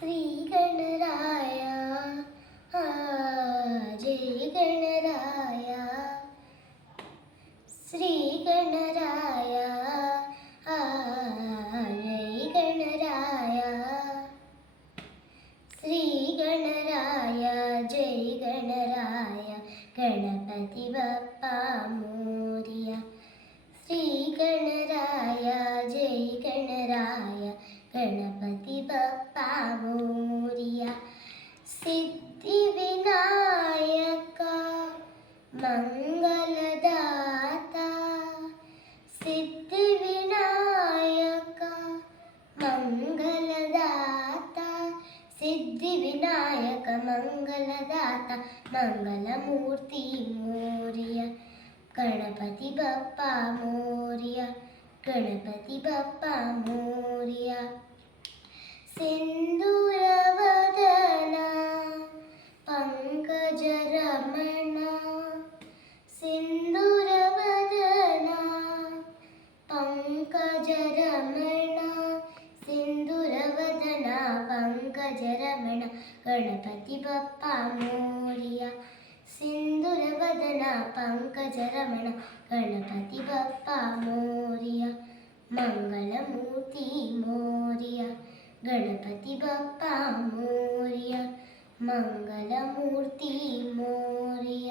Shri Ganaraya Jaya Ganaraya Shri Ganaraya Jaya Ganaraya Shri Ganaraya Jaya Ganaraya Ganapati Bappa Morya Shri Ganaraya Jaya Ganaraya Ganapati Bappa Morya Siddhi Vinayaka ಮಂಗಲದಾತ Siddhi Vinayaka ಮಂಗಲದಾತ Siddhi Vinayaka ಮಂಗಲದಾತ ಮಂಗಲಮೂರ್ತಿ Morya Ganapati Bappa Morya Ganapati Bappa Morya ಸಿಂಧೂರವದನ ಪಂಕಜರಮಣ ಸಿಂಧೂರವದನ ಪಂಕಜರಮಣ ಸಿಂಧೂರವದನ ಪಂಕಜರಮಣ Ganapati Bappa Morya ಸಿಂಧೂರವದನ ಪಂಕಜರಮಣ Ganapati Bappa Morya Mangalamurthy Morya Ganapati Bappa Morya Mangalamurthy Morya.